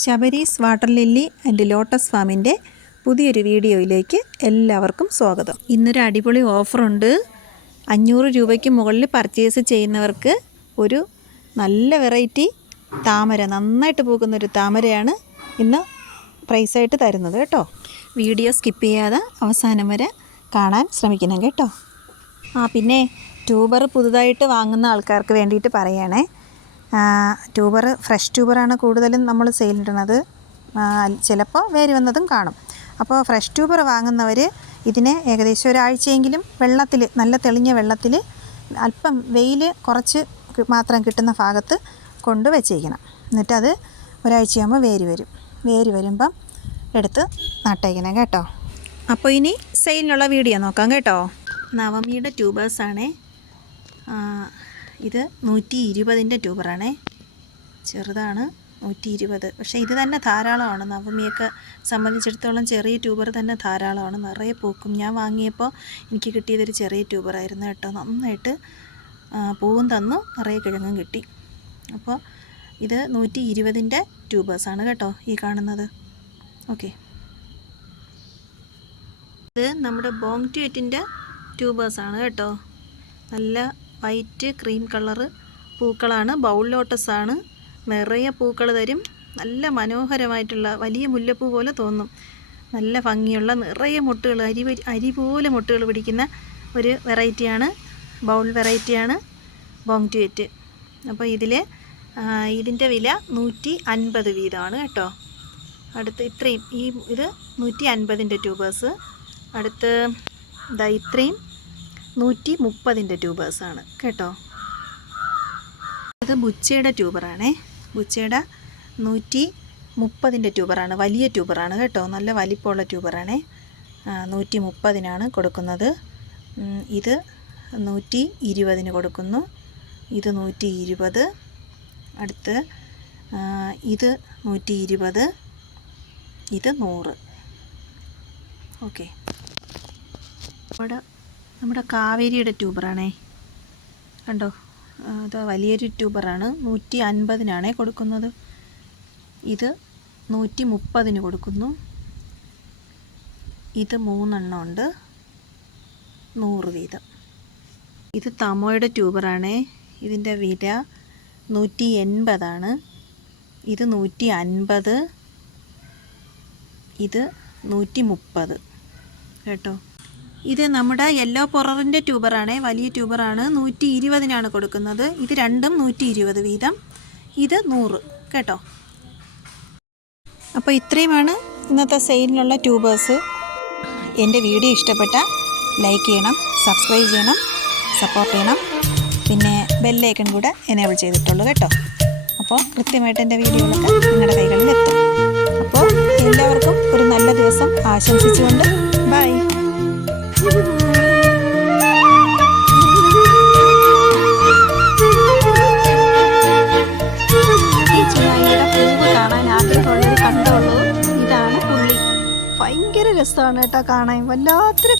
ശബരീസ് water lily and lotus ഫാമിൻ്റെ പുതിയൊരു വീഡിയോയിലേക്ക് എല്ലാവർക്കും സ്വാഗതം. ഇന്നൊരു അടിപൊളി ഓഫറുണ്ട്. 500 രൂപയ്ക്ക് മുകളിൽ പർച്ചേസ് ചെയ്യുന്നവർക്ക് ഒരു നല്ല വെറൈറ്റി താമര, നന്നായിട്ട് പൂക്കുന്നൊരു താമരയാണ് ഇന്ന് പ്രൈസായിട്ട് തരുന്നത് കേട്ടോ. വീഡിയോ സ്കിപ്പ് ചെയ്യാതെ അവസാനം വരെ കാണാൻ ശ്രമിക്കണം കേട്ടോ. പിന്നെ ട്യൂബർ പുതുതായിട്ട് വാങ്ങുന്ന ആൾക്കാർക്ക് വേണ്ടിയിട്ട് പറയണേ. ട്യൂബർ ഫ്രഷ് ട്യൂബറാണ് കൂടുതലും നമ്മൾ സെയിലിടുന്നത്. ചിലപ്പോൾ വേര് വന്നതും കാണും. അപ്പോൾ ഫ്രഷ് ട്യൂബർ വാങ്ങുന്നവർ ഇതിനെ ഏകദേശം ഒരാഴ്ചയെങ്കിലും വെള്ളത്തിൽ, നല്ല തെളിഞ്ഞ വെള്ളത്തിൽ അല്പം വെയിൽ കുറച്ച് മാത്രം കിട്ടുന്ന ഭാഗത്ത് കൊണ്ട് വെച്ചേക്കണം. എന്നിട്ടത് ഒരാഴ്ചയാകുമ്പോൾ വേര് വരുമ്പം എടുത്ത് നട്ടേക്കണം കേട്ടോ. അപ്പോൾ ഇനി സെയിലിനുള്ള വീഡിയോ നോക്കാം കേട്ടോ. നവമിയുടെ ട്യൂബേഴ്സാണേ. ഇത് 120ൻ്റെ ട്യൂബറാണേ. ചെറുതാണ്, 120. പക്ഷേ ഇത് തന്നെ ധാരാളമാണ്. നവമിയൊക്കെ സംബന്ധിച്ചിടത്തോളം ചെറിയ ട്യൂബർ തന്നെ ധാരാളമാണ്, നിറയെ പൂക്കും. ഞാൻ വാങ്ങിയപ്പോൾ എനിക്ക് കിട്ടിയതൊരു ചെറിയ ട്യൂബറായിരുന്നു കേട്ടോ. നന്നായിട്ട് പൂവും തന്നു, നിറയെ കിഴങ്ങും കിട്ടി. അപ്പോൾ ഇത് 120ൻ്റെ ട്യൂബേഴ്സാണ് കേട്ടോ ഈ കാണുന്നത്. ഓക്കെ, ഇത് നമ്മുടെ ബോങ്ട്യൂറ്റിൻ്റെ ട്യൂബേഴ്സാണ് കേട്ടോ. നല്ല വൈറ്റ് ക്രീം കളറ് പൂക്കളാണ്. ബൗൾ ലോട്ടസാണ്. നിറയെ പൂക്കൾ തരും. നല്ല മനോഹരമായിട്ടുള്ള വലിയ മുല്ലപ്പൂ പോലെ തോന്നും. നല്ല ഭംഗിയുള്ള നിറയെ മുട്ടുകൾ, അരി പോലെ മുട്ടുകൾ പിടിക്കുന്ന ഒരു വെറൈറ്റിയാണ്, ബൗൾ വെറൈറ്റിയാണ് ബോങ്ട്യൂറ്റ്. അപ്പോൾ ഇതിൻ്റെ വില 150 വീതമാണ് കേട്ടോ. അടുത്ത് ഇത്രയും ഇത് 150ൻ്റെ ട്യൂബേഴ്സ്. അടുത്ത് ഇത്രയും 130ൻ്റെ ട്യൂബേഴ്സാണ് കേട്ടോ. ഇത് ബുച്ചയുടെ ട്യൂബറാണേ. ബുച്ചയുടെ 130ൻ്റെ ട്യൂബറാണ്. വലിയ ട്യൂബറാണ് കേട്ടോ, നല്ല വലിപ്പമുള്ള ട്യൂബറാണേ. 130-നാണ് കൊടുക്കുന്നത്. ഇത് 120-ന് കൊടുക്കുന്നു. ഇത് 120. അടുത്ത് ഇത് 120. ഇത് 100. ഓക്കെ, നമ്മുടെ കാവേരിയുടെ ട്യൂബറാണേ. കണ്ടോ, അത് വലിയൊരു ട്യൂബറാണ്. 150-നാണേ കൊടുക്കുന്നത്. ഇത് 130-ന് കൊടുക്കുന്നു. ഇത് 3 എണ്ണം ഉണ്ട്, 100 വീതം. ഇത് തമോയുടെ ട്യൂബറാണേ. ഇതിൻ്റെ വില 180-ആണ്. ഇത് 150. ഇത് 130 കേട്ടോ. ഇത് നമ്മുടെ യെല്ലോ പൊററിൻ്റെ ട്യൂബറാണേ. വലിയ ട്യൂബറാണ്. 120-നാണ് കൊടുക്കുന്നത്. ഇത് രണ്ടും 120 വീതം. ഇത് 100 കേട്ടോ. അപ്പോൾ ഇത്രയുമാണ് ഇന്നത്തെ സെയിലിനുള്ള ട്യൂബേഴ്സ്. എൻ്റെ വീഡിയോ ഇഷ്ടപ്പെട്ട ലൈക്ക് ചെയ്യണം, സബ്സ്ക്രൈബ് ചെയ്യണം, സപ്പോർട്ട് ചെയ്യണം. പിന്നെ ബെല്ലൈക്കൺ കൂടെ എനേബിൾ ചെയ്തിട്ടുള്ളൂ കേട്ടോ. അപ്പോൾ കൃത്യമായിട്ട് എൻ്റെ വീഡിയോകളൊക്കെ നിങ്ങളുടെ കൈകളിൽ എത്തും. അപ്പോൾ എല്ലാവർക്കും ഒരു നല്ല ദിവസം ആശംസിച്ചുകൊണ്ട് ബൈ. ഈ ചുനായിയുടെ പൂവ് കാണാൻ ആഗ്രഹമുള്ളവർ കണ്ടോളൂ. ഇതാണ് പുള്ളി. ഭയങ്കര രസമാണ് കേട്ടോ കാണാൻ. വല്ലാത്തൊരു